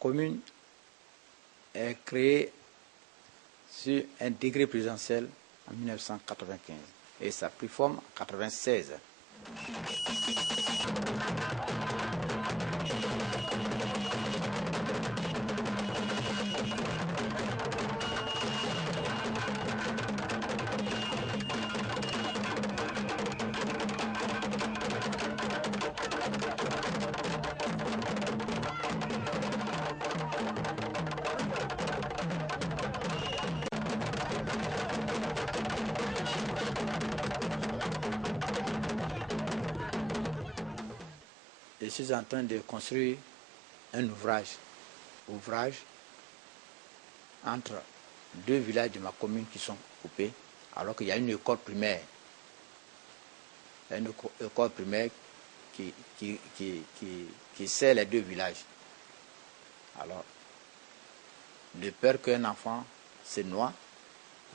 commune est créée sur un décret présidentiel en 1995 et ça a pris forme en 1996. Je suis en train de construire un ouvrage entre deux villages de ma commune qui sont coupés, alors qu'il y a une école primaire. Une école primaire qui sert les deux villages. Alors, de peur qu'un enfant se noie,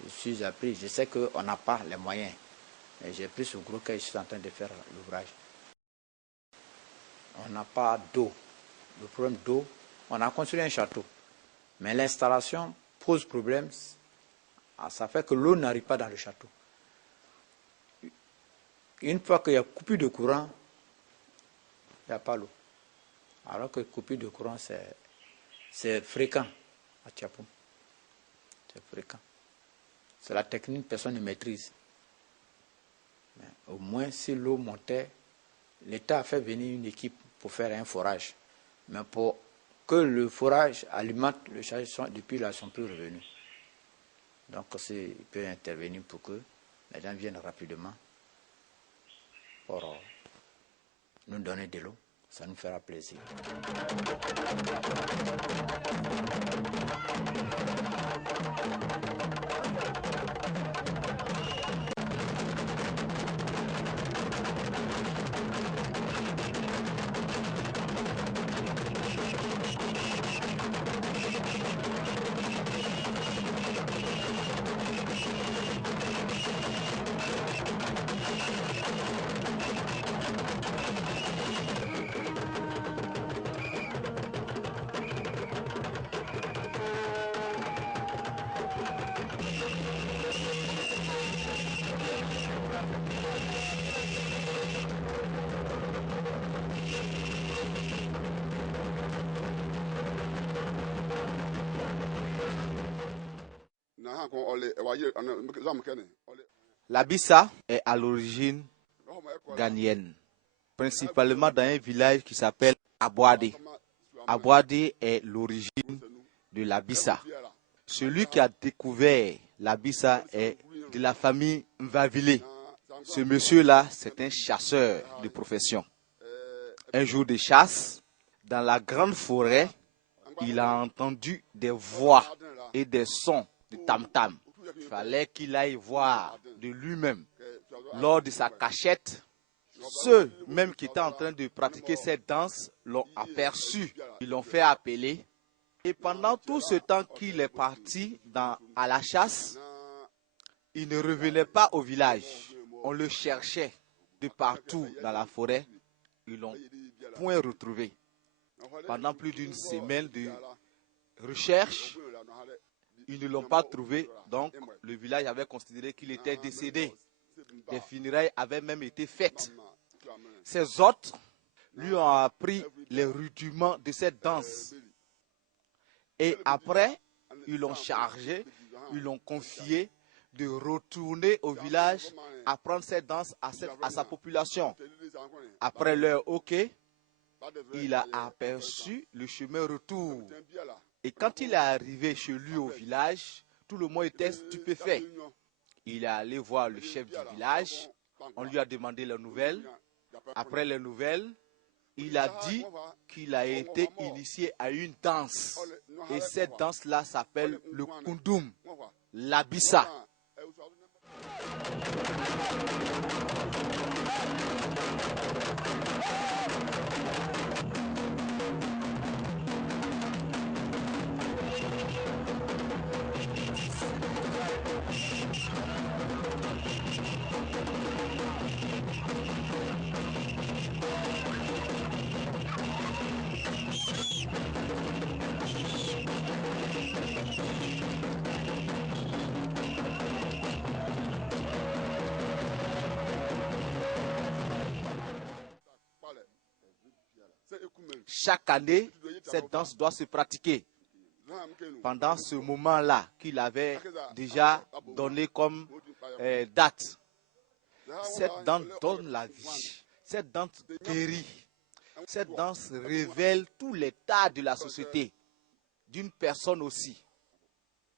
je sais qu'on n'a pas les moyens. Et j'ai pris ce gros cahier, je suis en train de faire l'ouvrage. On n'a pas d'eau. Le problème d'eau, on a construit un château. Mais l'installation pose problème. Ça fait que l'eau n'arrive pas dans le château. Une fois qu'il y a coupure de courant, il n'y a pas l'eau. Alors que coupure de courant, c'est fréquent à Tchapoum. C'est fréquent. C'est la technique que personne ne maîtrise. Mais au moins, si l'eau montait, l'État a fait venir une équipe pour faire un forage. Mais pour que le forage alimente le château, depuis là, ils ne sont plus revenus. Donc, il peut intervenir pour que les gens viennent rapidement pour nous donner de l'eau. Ça nous fera plaisir. La Bissa est à l'origine ghanéenne, principalement dans un village qui s'appelle Abouadé. Abouadé est l'origine de la Bissa. Celui qui a découvert la Bissa est de la famille Mvavile. Ce monsieur-là, c'est un chasseur de profession. Un jour de chasse, dans la grande forêt, il a entendu des voix et des sons de tam-tam. Il fallait qu'il aille voir de lui-même. Lors de sa cachette, ceux même qui étaient en train de pratiquer cette danse l'ont aperçu. Ils l'ont fait appeler. Et pendant tout ce temps qu'il est parti à la chasse, il ne revenait pas au village. On le cherchait de partout dans la forêt. Ils l'ont point retrouvé. Pendant plus d'une semaine de recherche, ils ne l'ont pas trouvé. Donc, le village avait considéré qu'il était décédé. Des funérailles avaient même été faites. Ses hôtes lui ont appris les rudiments de cette danse. Et après, ils l'ont chargé, ils l'ont confié de retourner au village, apprendre cette danse à sa population. Après leur OK, il a aperçu le chemin retour. Et quand il est arrivé chez lui au village, tout le monde était stupéfait. Il est allé voir le chef du village, on lui a demandé les nouvelles. Après les nouvelles, il a dit qu'il a été initié à une danse. Et cette danse-là s'appelle le Koundoum, la Bissa. chaque année, cette danse doit se pratiquer. Pendant ce moment-là qu'il avait déjà donné comme date. Cette danse donne la vie. Cette danse guérit. Cette danse révèle tous les tas de la société, d'une personne aussi.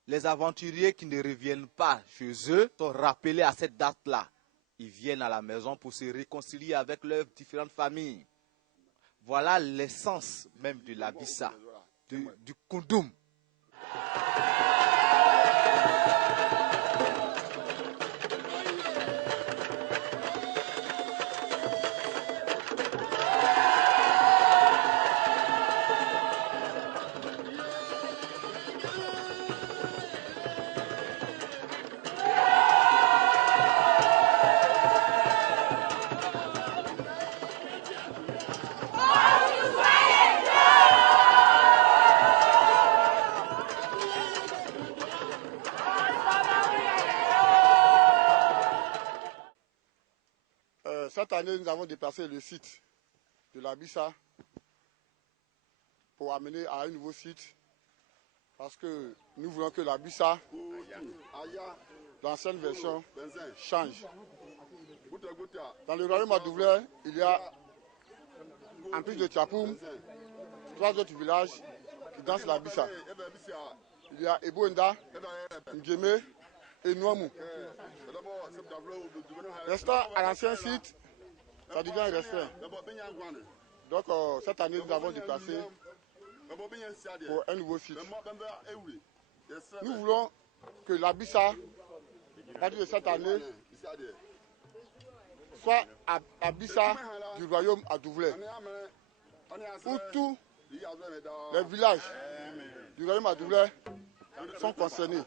Les aventuriers qui ne reviennent pas chez eux sont rappelés à cette date-là. Ils viennent à la maison pour se réconcilier avec leurs différentes familles. Voilà l'essence même de la Bissa, du Kundum. Cette année, nous avons déplacé le site de la Bissa pour amener à un nouveau site parce que nous voulons que la Bissa, l'ancienne version, change. Dans le royaume Adouvlé, il y a, en plus de Tchapoum, 3 autres villages qui dansent la Bissa. Il y a Eboenda, Ngeme et Nouamou. Restant à l'ancien site, ça devient un restreint. Donc cette année, nous avons déplacé pour un nouveau site. Nous voulons que la Bissa, à partir de cette année, soit à Bissa du royaume Adouvlé, où tous les villages du royaume Adouvlé sont concernés.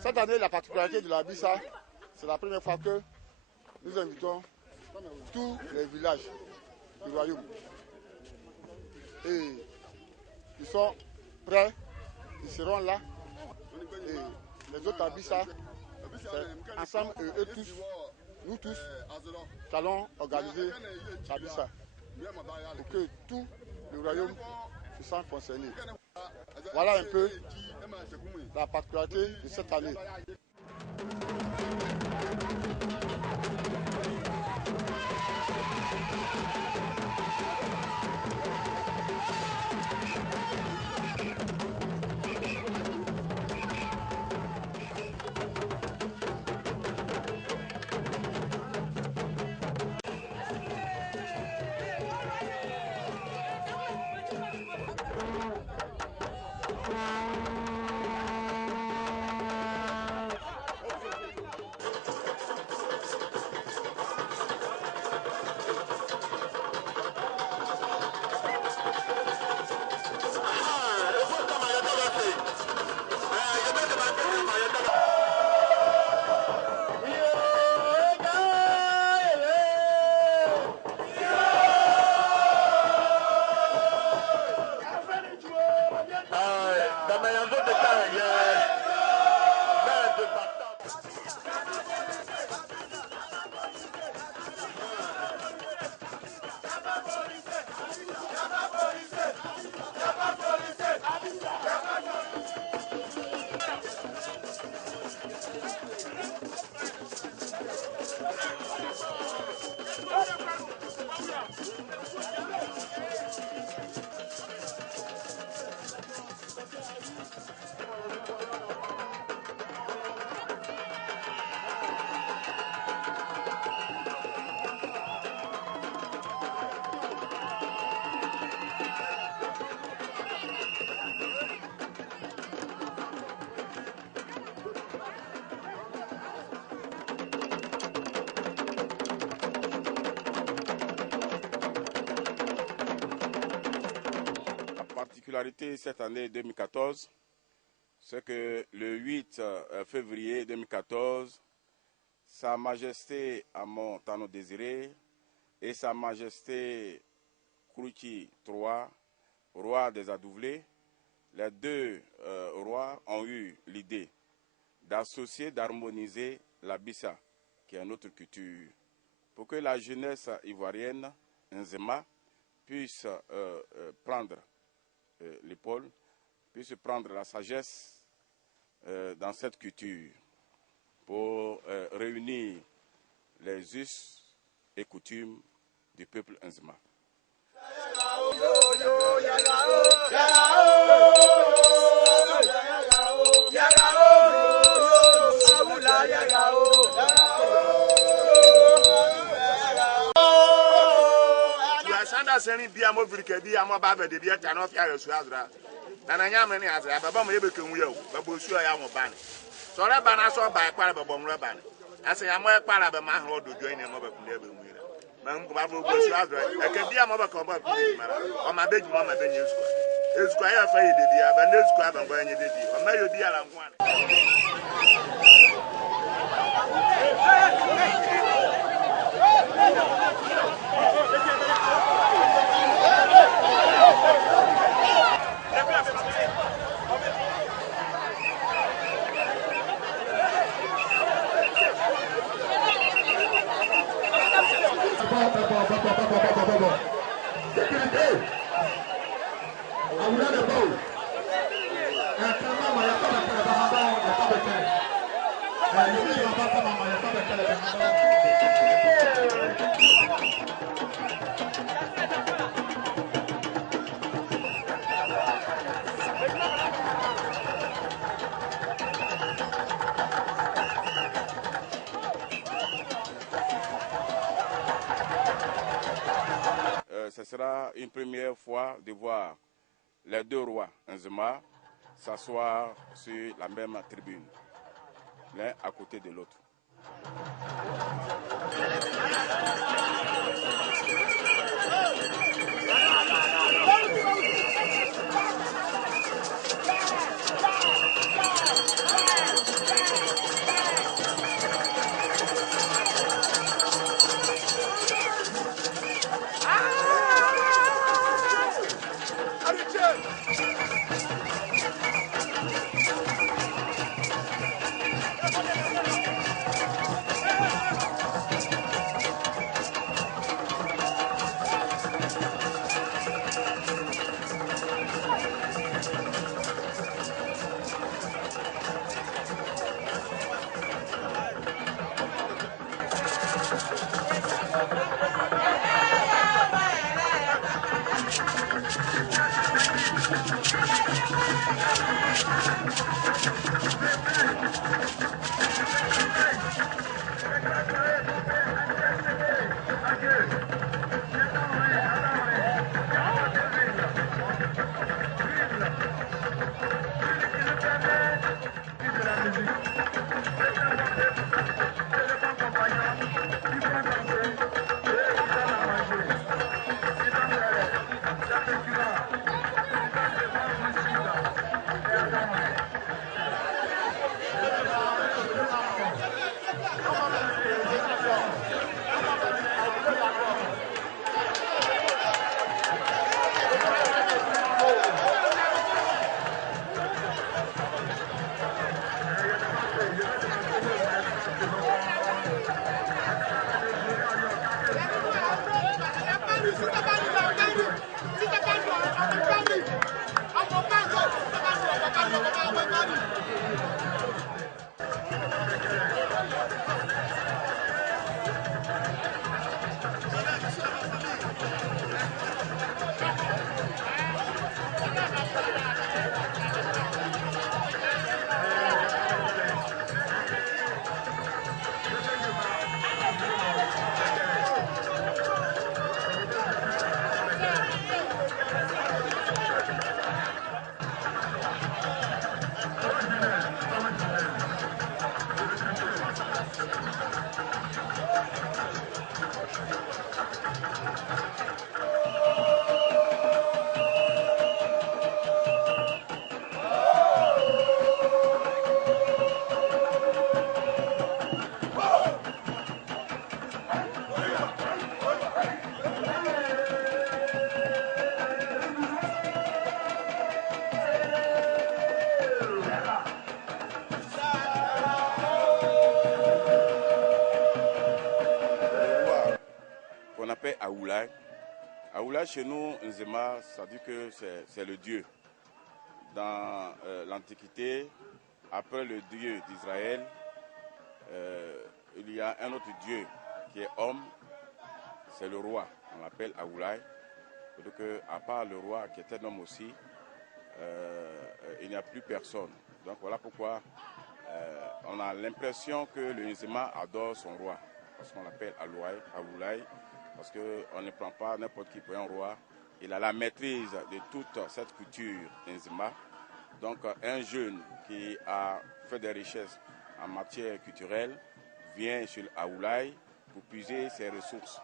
Cette année, la particularité de la Bissa, c'est la première fois que nous invitons tous les villages du royaume. Et ils sont prêts, ils seront là. Et les autres à Bissa, ensemble, eux tous, nous tous, allons organiser la Bissa pour que tout le royaume se sente concerné. Voilà un peu la particularité de cette année. La particularité cette année 2014, c'est que le 8 février 2014, Sa Majesté Amon Tano Désiré et Sa Majesté Kourouchi III, roi des Adouvlés, les deux rois ont eu l'idée d'associer, d'harmoniser la Bissa, qui est notre culture, pour que la jeunesse ivoirienne, Nzema, puisse prendre l'épaule, puisse prendre la sagesse dans cette culture, pour réunir les us et coutumes du peuple Nzema. Sending be a mobile, be a mobile, the beer can offer us rather than I am any other. Ababa able to will, but we'll sure I am a ban. So that ban I saw by a part of a bomb raban. I say I'm more part of a man who do join a mobile never will. Man, I can be a mobile combat on my big mama Benny Square. It's quite a fade, dear, but no squab and going to be, or may be around one. Ce sera une première fois de voir les deux rois Nzema s'asseoir sur la même tribune, l'un à côté de l'autre. est Aoulay. Aoulay, chez nous, Nzema, ça dit que c'est le Dieu. Dans l'Antiquité, après le Dieu d'Israël, il y a un autre Dieu qui est homme, c'est le roi. On l'appelle Aoulay. Donc, à part le roi qui est un homme aussi, il n'y a plus personne. Donc voilà pourquoi on a l'impression que le Nzema adore son roi. Parce qu'on l'appelle Aoulay. Parce qu'on ne prend pas n'importe qui pour un roi. Il a la maîtrise de toute cette culture Nzema. Donc un jeune qui a fait des richesses en matière culturelle vient chez Aoulay pour puiser ses ressources.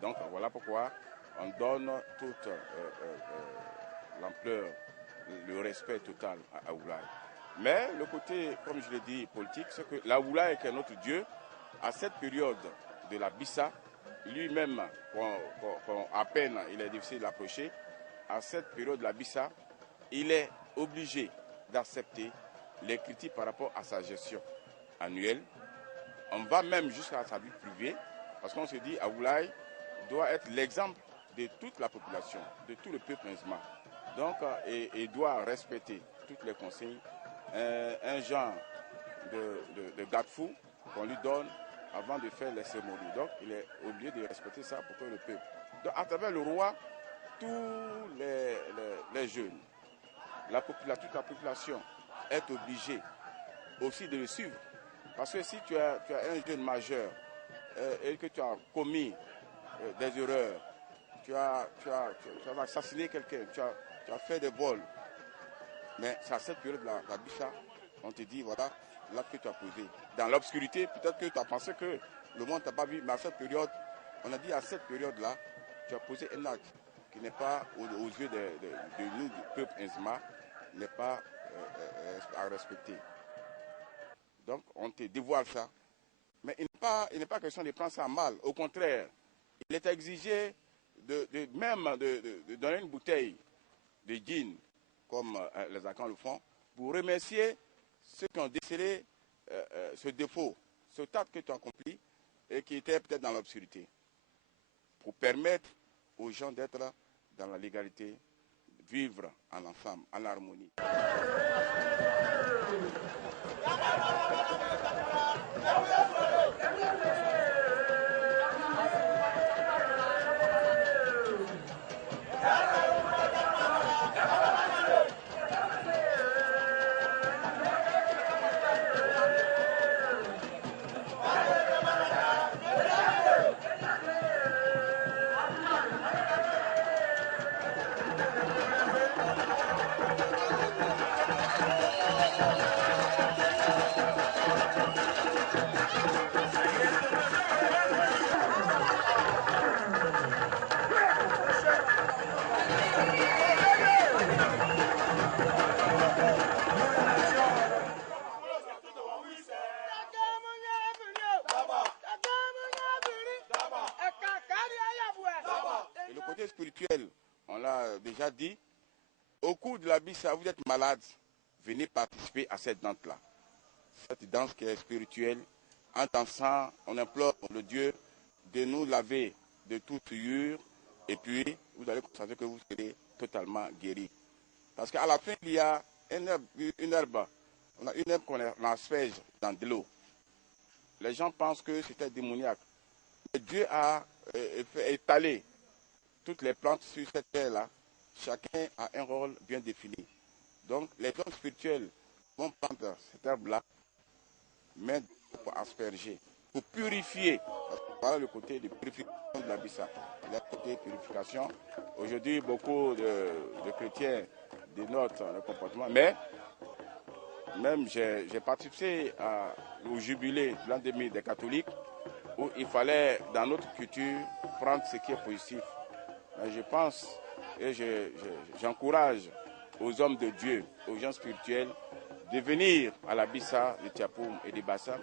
Donc voilà pourquoi on donne toute l'ampleur, le respect total à Aoulay. Mais le côté, comme je l'ai dit, politique, c'est que l'Aoulay, qui est notre Dieu, à cette période de la Bissa, lui-même, à peine il est difficile d'approcher, à cette période de la Bissa, il est obligé d'accepter les critiques par rapport à sa gestion annuelle. On va même jusqu'à sa vie privée, parce qu'on se dit Aoulay doit être l'exemple de toute la population, de tout le peuple Nzema. Donc, il doit respecter toutes les consignes. Un genre de garde-fou qu'on lui donne avant de faire les cérémonies. Donc, il est obligé de respecter ça pour que le peuple. Donc, à travers le roi, tous les jeunes, toute la population est obligée aussi de le suivre. Parce que si tu as un jeune majeur et que tu as commis des erreurs, tu as assassiné quelqu'un, tu as fait des vols, mais c'est à cette période de la Bissa, on te dit, voilà, l'acte que tu as posé. Dans l'obscurité, peut-être que tu as pensé que le monde t'a pas vu, mais à cette période, on a dit à cette période-là, tu as posé un acte qui n'est pas, aux yeux de nous, du peuple Nzema, n'est pas à respecter. Donc, on te dévoile ça. Mais il n'est pas question de prendre ça mal. Au contraire, il est exigé même de donner une bouteille de gin, comme les Akans le font, pour remercier ceux qui ont décelé ce défaut, ce acte que tu as accompli et qui était peut-être dans l'obscurité, pour permettre aux gens d'être dans la légalité, vivre en ensemble, en harmonie. Et le côté spirituel, on l'a déjà dit, au cours de la Bissa, vous êtes malade, venez participer à cette danse-là. Cette danse qui est spirituelle, en dansant, on implore le Dieu de nous laver de toute souillure, et puis vous allez constater que vous serez totalement guéri. Parce qu'à la fin, il y a une herbe qu'on asperge dans de l'eau. Les gens pensent que c'était démoniaque. Mais Dieu a fait étaler toutes les plantes sur cette terre-là. Chacun a un rôle bien défini. Donc, les hommes spirituels vont prendre cette herbe-là, mais pour asperger, pour purifier. Parce que voilà le côté de purification de la Bissa. Il y a le côté purification. Aujourd'hui, beaucoup de chrétiens dénotent le comportement, mais même j'ai participé au jubilé de l'an 2000 des catholiques, où il fallait, dans notre culture, prendre ce qui est positif. Mais je pense et j'encourage aux hommes de Dieu, aux gens spirituels, de venir à la Bissa de Tiapoum et de Bassam,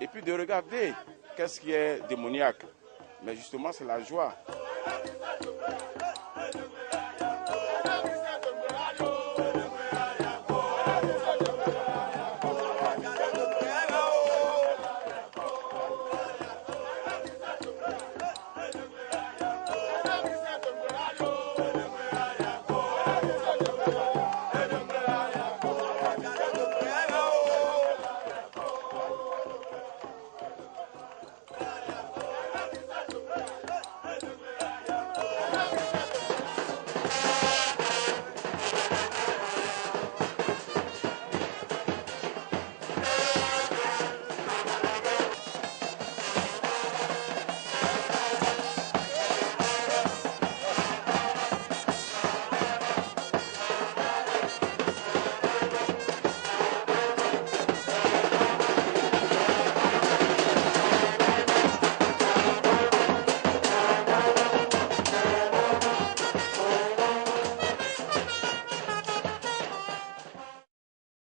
et puis de regarder qu'est-ce qui est démoniaque. Mais justement, c'est la joie.